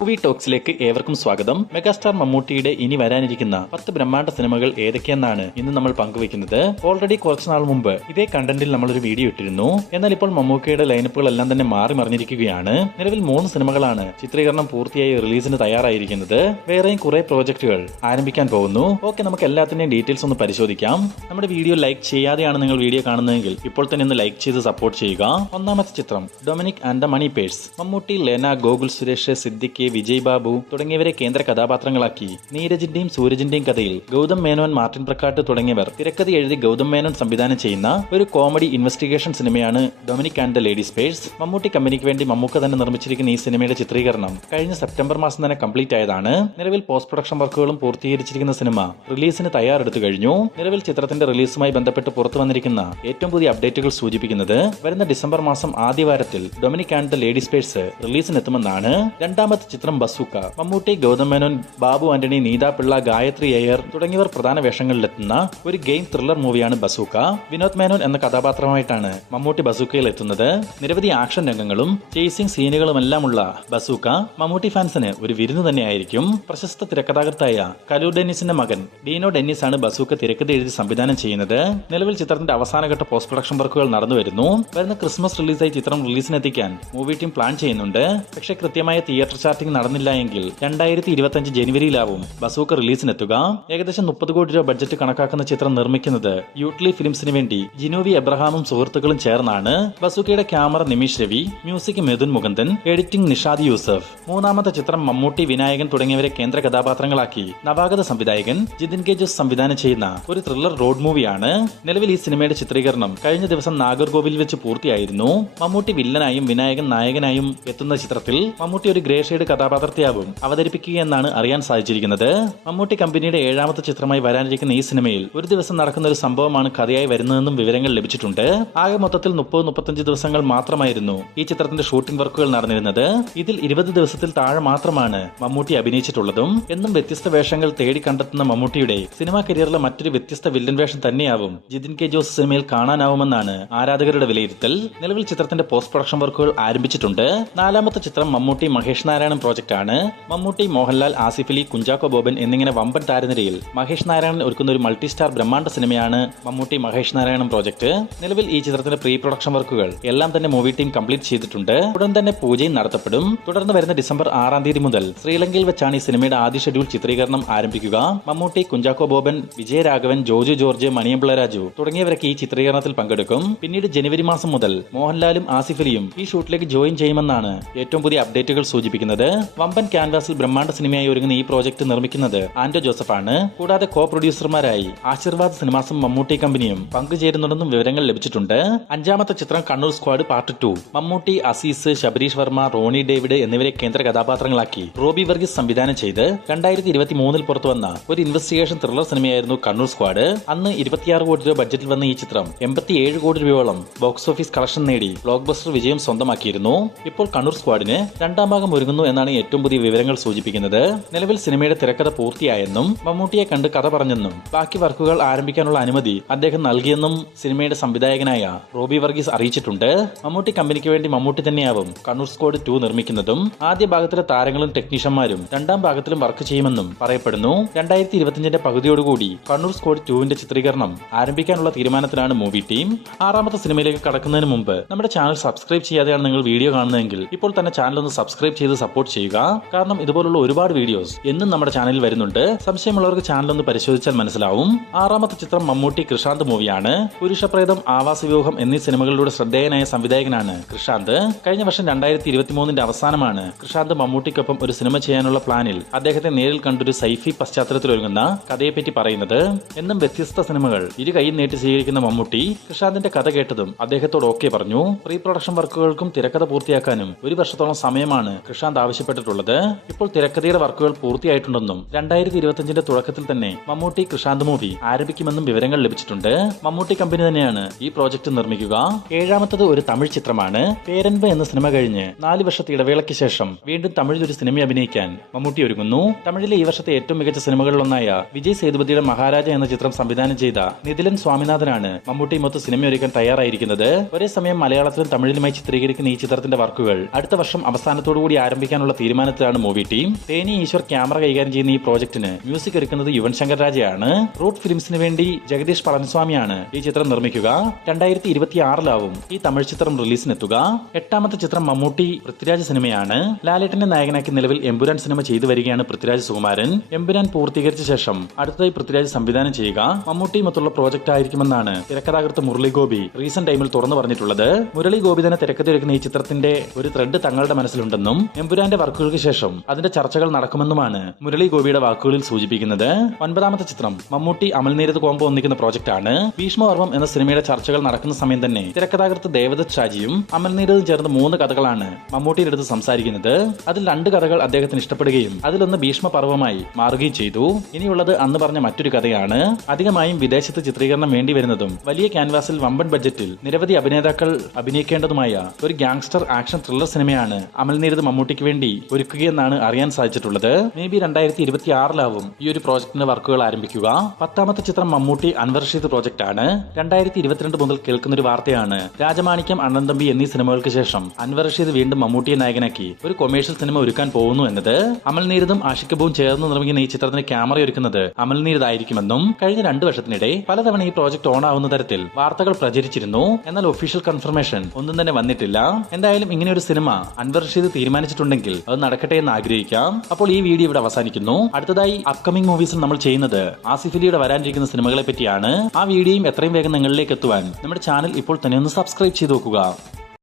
Movie ടോക്സിലേക്ക് ഏവർക്കും സ്വാഗതം. Megastar മമ്മൂട്ടിയുടെ ഇനി വരാനിരിക്കുന്ന 10 ബ്രഹ്മാണ്ഡ സിനിമകൾ ഏതൊക്കെയെന്നാണ് ഇന്ന് നമ്മൾ പങ്കുവയ്ക്കുന്നത്. ഓൾറെഡി കുറച്ച് നാൾ മുമ്പ് ഇതേ കണ്ടന്റിൽ നമ്മളൊരു വീഡിയോ ഇട്ടിരുന്നു. എന്നാൽ ഇപ്പോൾ മമ്മൂക്കയുടെ ലൈനപ്പുകളെല്ലാം തന്നെ മാറി മറിഞ്ഞിരിക്കുകയാണ്. നിലവിൽ 3 സിനിമകളാണ് ചിത്രീകരണം പൂർത്തിയായി റിലീസിന് തയ്യാറായിരിക്കുന്നത്. വേറെയും കുറെ പ്രോജക്റ്റുകൾ ആരംഭിക്കാൻ പോകുന്നു. ഓക്കെ, നമുക്ക് എല്ലാത്തിന്റെയും ഡീറ്റെയിൽസ് ഒന്ന് പരിശോധിക്കാം. നമ്മുടെ വീഡിയോ ലൈക്ക് ചെയ്യാതെയാണ് നിങ്ങൾ വീഡിയോ കാണുന്നതെങ്കിൽ ഇപ്പോൾ തന്നെ ഒന്ന് ലൈക്ക് ചെയ്ത് സപ്പോർട്ട് ചെയ്യുക. ഒന്നാമത്തെ ചിത്രം Dominic and the money purse. Mammootty, Lena, Gokul Suresh, Siddique, Vijay Babu തുടങ്ങിയവരെ കേന്ദ്ര കഥാപാത്രങ്ങളാക്കി നീരജിന്റെയും സൂരജിന്റെയും കഥയിൽ ഗൗതം മേനോൻ, മാർട്ടിൻ പ്രക്കാട്ട് തുടങ്ങിയവർ തിരക്കഥ എഴുതി ഗൗതം മേനോൻ സംവിധാനം ചെയ്യുന്ന ഒരു കോമഡി ഇൻവെസ്റ്റിഗേഷൻ സിനിമയാണ് Dominic and the ladies purse. Mammootty കമ്പനിക്ക് വേണ്ടി മമ്മൂക്ക തന്നെ നിർമ്മിച്ചിരിക്കുന്ന ഈ സിനിമയുടെ ചിത്രീകരണം കഴിഞ്ഞ സെപ്റ്റംബർ മാസം തന്നെ കംപ്ലീറ്റ് ആയതാണ്. നിലവിൽ പോസ്റ്റ് പ്രൊഡക്ഷൻ വർക്കുകളും പൂർത്തീകരിച്ചിരിക്കുന്ന സിനിമ റിലീസിന് തയ്യാറെടുത്തു കഴിഞ്ഞു. നിലവിൽ ചിത്രത്തിന്റെ റിലീസുമായി ബന്ധപ്പെട്ട് പുറത്തു വന്നിരിക്കുന്ന ഏറ്റവും പുതിയ അപ്ഡേറ്റുകൾ സൂചിപ്പിക്കുന്നത് വരുന്ന ഡിസംബർ മാസം ആദ്യവാരത്തിൽ Dominic and the ladies purse റിലീസിനെത്തുമെന്നാണ്. രണ്ടാമത്തെ ചിത്രം ബസൂക്ക. മമ്മൂട്ടി, ഗൗതം മേനോൻ, ബാബു ആന്റണി, നീത പിള്ള, ഗായത്രി അയ്യർ തുടങ്ങിയവർ പ്രധാന വേഷങ്ങളിലെത്തുന്ന ഒരു ഗെയിം ത്രില്ലർ മൂവിയാണ് ബസൂക്ക. വിനോദ് മേനോൻ എന്ന കഥാപാത്രമായിട്ടാണ് മമ്മൂട്ടി ബസൂക്കയിൽ എത്തുന്നത്. നിരവധി ആക്ഷൻ രംഗങ്ങളും ചേസിംഗ് സീനുകളുമെല്ലാമുള്ള ബസൂക്ക മമ്മൂട്ടി ഫാൻസിന് ഒരു വിരുന്ന് തന്നെയായിരിക്കും. പ്രശസ്ത തിരക്കഥാകൃത്തായ കലൂർ ഡെന്നിസിന്റെ മകൻ ഡീനോ ഡെന്നിസ് ആണ് ബസൂക്ക തിരക്കഥ എഴുതി സംവിധാനം ചെയ്യുന്നത്. നിലവിൽ ചിത്രത്തിന്റെ അവസാനഘട്ട പോസ്റ്റ് പ്രൊഡക്ഷൻ വർക്കുകൾ നടന്നു വരുന്നു. വരുന്ന ക്രിസ്മസ് റിലീസായി ചിത്രം റിലീസിനെത്തിക്കാൻ മൂവി ടീം പ്ലാൻ ചെയ്യുന്നുണ്ട്. പക്ഷേ കൃത്യമായ തിയേറ്റർ ചാർട്ടിംഗ് നടന്നില്ല എങ്കിൽ 2025 ജനുവരിയിലാവും ബസൂക്ക റിലീസിനെത്തുക. ഏകദേശം 30 കോടി രൂപ ബഡ്ജറ്റ് കണക്കാക്കുന്ന ചിത്രം നിർമ്മിക്കുന്നത് യൂട്ട്ലി ഫിലിംസിന് വേണ്ടി ജിനോവി എബ്രഹാമും സുഹൃത്തുക്കളും ചേർന്നാണ്. ബസൂക്കയുടെ camera Nimish Ravi, music Mithun Mukundan, editing Nishad Yusuf. മൂന്നാമത്തെ ചിത്രം മമ്മൂട്ടി, വിനായകൻ തുടങ്ങിയവരെ കേന്ദ്ര കഥാപാത്രങ്ങളാക്കി നവാഗത സംവിധായകൻ ജിതിൻ കെ ജോസ് സംവിധാനം ചെയ്യുന്ന ഒരു ത്രില്ലർ റോഡ് മൂവിയാണ്. നിലവിൽ ഈ സിനിമയുടെ ചിത്രീകരണം കഴിഞ്ഞ ദിവസം നാഗർകോവിൽ വെച്ച് പൂർത്തിയായിരുന്നു. മമ്മൂട്ടി വില്ലനായും വിനായകൻ നായകനായും എത്തുന്ന ചിത്രത്തിൽ മമ്മൂട്ടി ഒരു ഗ്രേ ഷെയ്ഡ് കഥാപാത്രത്തെയാവും അവതരിപ്പിക്കുകയെന്നാണ് അറിയാൻ സാധിച്ചിരിക്കുന്നത്. മമ്മൂട്ടി കമ്പനിയുടെ 7ാമത്തെ ചിത്രമായി വരാനിരിക്കുന്ന ഈ സിനിമയിൽ ഒരു ദിവസം നടക്കുന്ന ഒരു സംഭവമാണ് കഥയായി വരുന്നതെന്നും വിവരങ്ങൾ ലഭിച്ചിട്ടുണ്ട്. ആകെ മൊത്തത്തിൽ 30-35 ദിവസങ്ങൾ മാത്രമായിരുന്നു ഈ ചിത്രത്തിന്റെ ഷൂട്ടിംഗ് വർക്കുകൾ നടന്നിരുന്നത്. ഇതിൽ 20 ദിവസത്തിൽ താഴെ മാത്രമാണ് മമ്മൂട്ടി അഭിനയിച്ചിട്ടുള്ളതും. എന്നും വ്യത്യസ്ത വേഷങ്ങൾ തേടി കണ്ടെത്തുന്ന മമ്മൂട്ടിയുടെ സിനിമാ കരിയറിലെ മറ്റൊരു വ്യത്യസ്ത വില്ലൻ വേഷം തന്നെയാവും ജിതിൻ കെ ജോസ് സിനിമയിൽ കാണാനാവുമെന്നാണ് ആരാധകരുടെ വിലയിരുത്തൽ. നിലവിൽ ചിത്രത്തിന്റെ പോസ്റ്റ് പ്രൊഡക്ഷൻ വർക്കുകൾ ആരംഭിച്ചിട്ടുണ്ട്. 4ാമത്തെ ചിത്രം മമ്മൂട്ടി, മഹേഷ് നാരായണൻ പ്രോജക്റ്റ് ആണ്. മമ്മൂട്ടി, മോഹൻലാൽ, ആസിഫ് അലി, കുഞ്ചാക്കോ ബോബൻ എന്നിങ്ങനെ വമ്പൻ താരനിരയിൽ മഹേഷ് നാരായണൻ ഒരുക്കുന്ന ഒരു മൾട്ടി സ്റ്റാർ ബ്രഹ്മാണ്ഡ സിനിമയാണ് മമ്മൂട്ടി, മഹേഷ് നാരായണൻ പ്രോജക്റ്റ്. നിലവിൽ ഈ ചിത്രത്തിന്റെ പ്രീ പ്രൊഡക്ഷൻ വർക്കുകൾ എല്ലാം തന്നെ മൂവി ടീം കംപ്ലീറ്റ് ചെയ്തിട്ടുണ്ട്. ഉടൻ തന്നെ പൂജയും നടത്തപ്പെടും. തുടർന്ന് വരുന്ന ഡിസംബർ 6-ാം തീയതി മുതൽ ശ്രീലങ്കയിൽ വെച്ചാണ് ഈ സിനിമയുടെ ആദ്യ ഷെഡ്യൂൾ ചിത്രീകരണം ആരംഭിക്കുക. മമ്മൂട്ടി, കുഞ്ചാക്കോ ബോബൻ, വിജയരാഘവൻ, ജോജു ജോർജ്, മണിയമ്പിള്ള രാജു തുടങ്ങിയവരൊക്കെ ഈ ചിത്രീകരണത്തിൽ പങ്കെടുക്കും. പിന്നീട് ജനുവരി മാസം മുതൽ മോഹൻലാലും ആസിഫ് അലിയും ഈ ഷൂട്ടിലേക്ക് ജോയിൻ ചെയ്യുമെന്നാണ് ഏറ്റവും പുതിയ അപ്ഡേറ്റുകൾ സൂചിപ്പിക്കുന്നത്. വമ്പൻ ക്യാൻവാസിൽ ബ്രഹ്മാണ്ഡ സിനിമയായി ഒരുങ്ങുന്ന ഈ പ്രോജക്ട് നിർമ്മിക്കുന്നത് ആന്റോ ജോസഫാണ്. കൂടാതെ കോ പ്രൊഡ്യൂസർമാരായി ആശീർവാദ് സിനിമാസും മമ്മൂട്ടി കമ്പനിയും പങ്കുചേരുന്നുണ്ടെന്നും വിവരങ്ങൾ ലഭിച്ചിട്ടുണ്ട്. 5ാമത്തെ ചിത്രം കണ്ണൂർ സ്ക്വാഡ് പാർട്ട് 2. മമ്മൂട്ടി, അസീസ്, ശബരീഷ് വർമ്മ, റോണി ഡേവിഡ് എന്നിവരെ കേന്ദ്ര കഥാപാത്രങ്ങളാക്കി റോബി വർഗീസ് സംവിധാനം ചെയ്ത് 2023 പുറത്തുവന്ന ഒരു ഇൻവെസ്റ്റിഗേഷൻ ത്രില്ലർ സിനിമയായിരുന്നു കണ്ണൂർ സ്ക്വാഡ്. അന്ന് 26 കോടി രൂപ ബഡ്ജറ്റിൽ വന്ന ഈ ചിത്രം 87 കോടി രൂപയോളം ബോക്സ് ഓഫീസ് കളക്ഷൻ നേടി ബ്ലോക്ക് ബസ്റ്റർ വിജയം സ്വന്തമാക്കിയിരുന്നു. ഇപ്പോൾ കണ്ണൂർ സ്ക്വാഡിന് 2ാം ഭാഗം ഒരുങ്ങുന്നു എന്നാണ് ഏറ്റവും പുതിയ വിവരങ്ങൾ സൂചിപ്പിക്കുന്നത്. നിലവിൽ സിനിമയുടെ തിരക്കഥ പൂർത്തിയായെന്നും മമ്മൂട്ടിയെ കണ്ട് കഥ പറഞ്ഞെന്നും ബാക്കി വർക്കുകൾ ആരംഭിക്കാനുള്ള അനുമതി അദ്ദേഹം നൽകിയെന്നും സിനിമയുടെ സംവിധായകനായ റോബി വർഗീസ് അറിയിച്ചിട്ടുണ്ട്. മമ്മൂട്ടി കമ്പനിക്ക് വേണ്ടി മമ്മൂട്ടി തന്നെയാവും കണ്ണൂർ സ്ക്വാഡ് 2 നിർമ്മിക്കുന്നതും. ആദ്യ ഭാഗത്തിലെ താരങ്ങളും ടെക്നീഷ്യന്മാരും 2ാം ഭാഗത്തിലും വർക്ക് ചെയ്യുമെന്നും പറയപ്പെടുന്നു. 2025 പകുതിയോടുകൂടി കണ്ണൂർ സ്ക്വാഡ് 2 ചിത്രീകരണം ആരംഭിക്കാനുള്ള തീരുമാനത്തിലാണ് മൂവി ടീം. 6ാമത്തെ സിനിമയിലേക്ക് കടക്കുന്നതിന് മുമ്പ് നമ്മുടെ ചാനൽ സബ്സ്ക്രൈബ് ചെയ്യാതെയാണ് നിങ്ങൾ വീഡിയോ കാണുന്നതെങ്കിൽ ഇപ്പോൾ തന്നെ ചാനൽ ഒന്ന് സബ്സ്ക്രൈബ് ചെയ്ത് സപ്പോർട്ട് ചെയ്യുക. കാരണം ഇതുപോലുള്ള ഒരുപാട് വീഡിയോസ് എന്നും നമ്മുടെ ചാനലിൽ വരുന്നുണ്ട്. സംശയമുള്ളവർക്ക് ചാനൽ ഒന്ന് പരിശോധിച്ചാൽ മനസ്സിലാവും. 6ാമത്തെ ചിത്രം മമ്മൂട്ടി, കൃഷാന്ത് മൂവിയാണ്. പുരുഷപ്രേതം, ആവാസവ്യൂഹം എന്നീ സിനിമകളിലൂടെ ശ്രദ്ധേയനായ സംവിധായകനാണ് കൃഷാന്ത്. കഴിഞ്ഞ വർഷം 2023 അവസാനമാണ് കൃഷാന്ത് മമ്മൂട്ടിക്കൊപ്പം ഒരു സിനിമ ചെയ്യാനുള്ള പ്ലാനിൽ അദ്ദേഹത്തെ നേരിൽ കണ്ടൊരു സൈഫി പശ്ചാത്തലത്തിൽ ഒരുങ്ങുന്ന കഥയെപ്പറ്റി പറയുന്നത്. എന്നും വ്യത്യസ്ത സിനിമകൾ ഇരു കൈയിൽ നീട്ടി സ്വീകരിക്കുന്ന മമ്മൂട്ടി കൃഷാന്തിന്റെ കഥ കേട്ടതും അദ്ദേഹത്തോട് ഓക്കെ പറഞ്ഞു. പ്രീ പ്രൊഡക്ഷൻ വർക്കുകൾക്കും തിരക്കഥ പൂർത്തിയാക്കാനും 1 വർഷത്തോളം സമയമാണ് കൃഷാന്ത് ആവശ്യപ്പെട്ടിട്ടുള്ളത്. ഇപ്പോൾ തിരക്കഥയുടെ വർക്കുകൾ പൂർത്തിയായിട്ടുണ്ടെന്നും 2025 തുടക്കത്തിൽ തന്നെ മമ്മൂട്ടി കൃഷാന്ത് മൂവി ആരംഭിക്കുമെന്നും വിവരങ്ങൾ ലഭിച്ചിട്ടുണ്ട്. മമ്മൂട്ടി കമ്പനി തന്നെയാണ് ഈ പ്രോജക്ട് നിർമ്മിക്കുക. 7ാമത്തത് ഒരു തമിഴ് ചിത്രമാണ്. പേരൻപ് എന്ന സിനിമ കഴിഞ്ഞ് 4 വർഷത്തെ ഇടവേളയ്ക്ക് ശേഷം വീണ്ടും തമിഴിൽ ഒരു സിനിമ അഭിനയിക്കാൻ മമ്മൂട്ടി ഒരുങ്ങുന്നു. തമിഴിലെ ഈ വർഷത്തെ ഏറ്റവും മികച്ച സിനിമകളിലൊന്നായ വിജയ് സേതുപതിയുടെ മഹാരാജ എന്ന ചിത്രം സംവിധാനം ചെയ്ത നിതിലൻ സ്വാമിനാഥനാണ് മമ്മൂട്ടി മൊത്ത സിനിമ ഒരുക്കാൻ തയ്യാറായിരിക്കുന്നത്. ഒരേ സമയം മലയാളത്തിലും തമിഴിലുമായി ചിത്രീകരിക്കുന്ന ഈ ചിത്രത്തിന്റെ വർക്കുകൾ അടുത്ത വർഷം അവസാനത്തോടുകൂടി ആരംഭിക്കാനുള്ള ചെയ്യാനുള്ള തീരുമാനത്തിലാണ് movie team. Theni Eshwar camera കൈകാര്യം ചെയ്യുന്ന ഈ പ്രോജക്ടിന് മ്യൂസിക് ഒരുക്കുന്നത് യുവൻ ശങ്കർ രാജയാണ്. റൂട്ട് ഫിലിംസിന് വേണ്ടി ജഗദീഷ് പളനിസ്വാമിയാണ് ഈ ചിത്രം നിർമ്മിക്കുക. 2026 ഈ തമിഴ് ചിത്രം റിലീസിനെത്തുക. 8ാമത്തെ ചിത്രം മമ്മൂട്ടി പൃഥ്വിരാജ് സിനിമയാണ്. ലാലേട്ടന്റെ നായകനാക്കി നിലവിൽ എമ്പുരാൻ സിനിമ ചെയ്തു വരികയാണ് പൃഥ്വിരാജ് സുകുമാരൻ. എമ്പുരാൻ പൂർത്തീകരിച്ച ശേഷം അടുത്തതായി പൃഥ്വിരാജ് സംവിധാനം ചെയ്യുക മമ്മൂട്ടിയുമൊത്തുള്ള പ്രോജക്റ്റ് ആയിരിക്കുമെന്നാണ് തിരക്കഥാകൃത്ത് മുരളി ഗോപി റീസെന്റ് ടൈമിൽ തുറന്നു പറഞ്ഞിട്ടുള്ളത്. മുരളി ഗോപി തന്നെ തിരക്കഥയൊരുക്കുന്ന ഈ ചിത്രത്തിന്റെ ഒരു ത്രെഡ് തങ്ങളുടെ മനസ്സിലുണ്ടെന്നും എമ്പുരാന്റെ വർക്കുകൾക്ക് ശേഷം അതിന്റെ ചർച്ചകൾ നടക്കുമെന്നുമാണ് മുരളി ഗോപിയുടെ വാക്കുകളിൽ സൂചിപ്പിക്കുന്നത്. 9ാമത്തെ ചിത്രം മമ്മൂട്ടി അമൽനീരദ് കോംബോ ഒന്നിക്കുന്ന പ്രോജക്റ്റാണ്. ഭീഷ്മപർവം എന്ന സിനിമയുടെ ചർച്ചകൾ നടക്കുന്ന സമയം തന്നെ തിരക്കഥാകൃത്ത് ദേവദത്ത് ഷാജിയും അമൽനീരദും ചേർന്ന് 3 കഥകളാണ് മമ്മൂട്ടിയുടെ അടുത്ത് സംസാരിക്കുന്നത്. അതിൽ 2 കഥകൾ അദ്ദേഹത്തിന് ഇഷ്ടപ്പെടുകയും അതിലൊന്ന് ഭീഷ്മപർവമായി മാറുകയും ചെയ്തു. ഇനിയുള്ളത് അന്ന് പറഞ്ഞ മറ്റൊരു കഥയാണ്. അധികമായും വിദേശത്ത് ചിത്രീകരണം വേണ്ടി വരുന്നതും വലിയ ക്യാൻവാസിൽ വമ്പൻ ബഡ്ജറ്റിൽ നിരവധി അഭിനേതാക്കൾ അഭിനയിക്കേണ്ടതുമായ ഒരു ഗാങ്സ്റ്റർ ആക്ഷൻ ത്രില്ലർ സിനിമയാണ് അമൽനീരദ് മമ്മൂട്ടിക്ക് വേണ്ടി ഒരുക്കുകയെന്നാണ് അറിയാൻ സാധിച്ചിട്ടുള്ളത്. മേ ബി 2026 ഈ ഒരു പ്രോജക്ടിന്റെ വർക്കുകൾ ആരംഭിക്കുക. 10ാമത്തെ ചിത്രം മമ്മൂട്ടി അൻവർ റഷീദ് പ്രോജക്റ്റ് ആണ്. 2022 മുതൽ കേൾക്കുന്ന ഒരു വാർത്തയാണ്. രാജമാണിക്യം, അണ്ണൻ തമ്പി എന്നീ സിനിമകൾക്ക് ശേഷം അൻവർ റഷീദ് വീണ്ടും മമ്മൂട്ടിയെ നായകനാക്കി ഒരു കൊമേഴ്ഷ്യൽ സിനിമ ഒരുക്കാൻ പോകുന്നു എന്നത്. അമൽനീരദും ആഷിഖും ചേർന്ന് നിർമ്മിക്കുന്ന ഈ ചിത്രത്തിന് ക്യാമറ ഒരുക്കുന്നത് അമൽനീരദ് ആയിരിക്കുമെന്നും കഴിഞ്ഞ 2 വർഷത്തിനിടെ പലതവണ ഈ പ്രോജക്ട് ഓൺ ആവുന്ന തരത്തിൽ വാർത്തകൾ പ്രചരിച്ചിരുന്നു. എന്നാൽ ഒഫീഷ്യൽ കൺഫർമേഷൻ ഒന്നും തന്നെ വന്നിട്ടില്ല. എന്തായാലും ഇങ്ങനെ ഒരു സിനിമ അൻവർ റഷീദ് തീരുമാനിച്ചിട്ടുണ്ടെങ്കിൽ അത് നടക്കട്ടെ എന്ന് ആഗ്രഹിക്കാം. അപ്പോൾ ഈ വീഡിയോ ഇവിടെ അവസാനിക്കുന്നു. അടുത്തതായി അപ്കമിംഗ് മൂവീസിൽ നമ്മൾ ചെയ്യുന്നത് ആസിഫ് അലിയുടെ വരാനിരിക്കുന്ന സിനിമകളെ പറ്റിയാണ്. ആ വീഡിയോയും എത്രയും വേഗം നിങ്ങളിലേക്ക് എത്തുവാൻ നമ്മുടെ ചാനൽ ഇപ്പോൾ തന്നെ ഒന്ന് സബ്സ്ക്രൈബ് ചെയ്ത് നോക്കുക.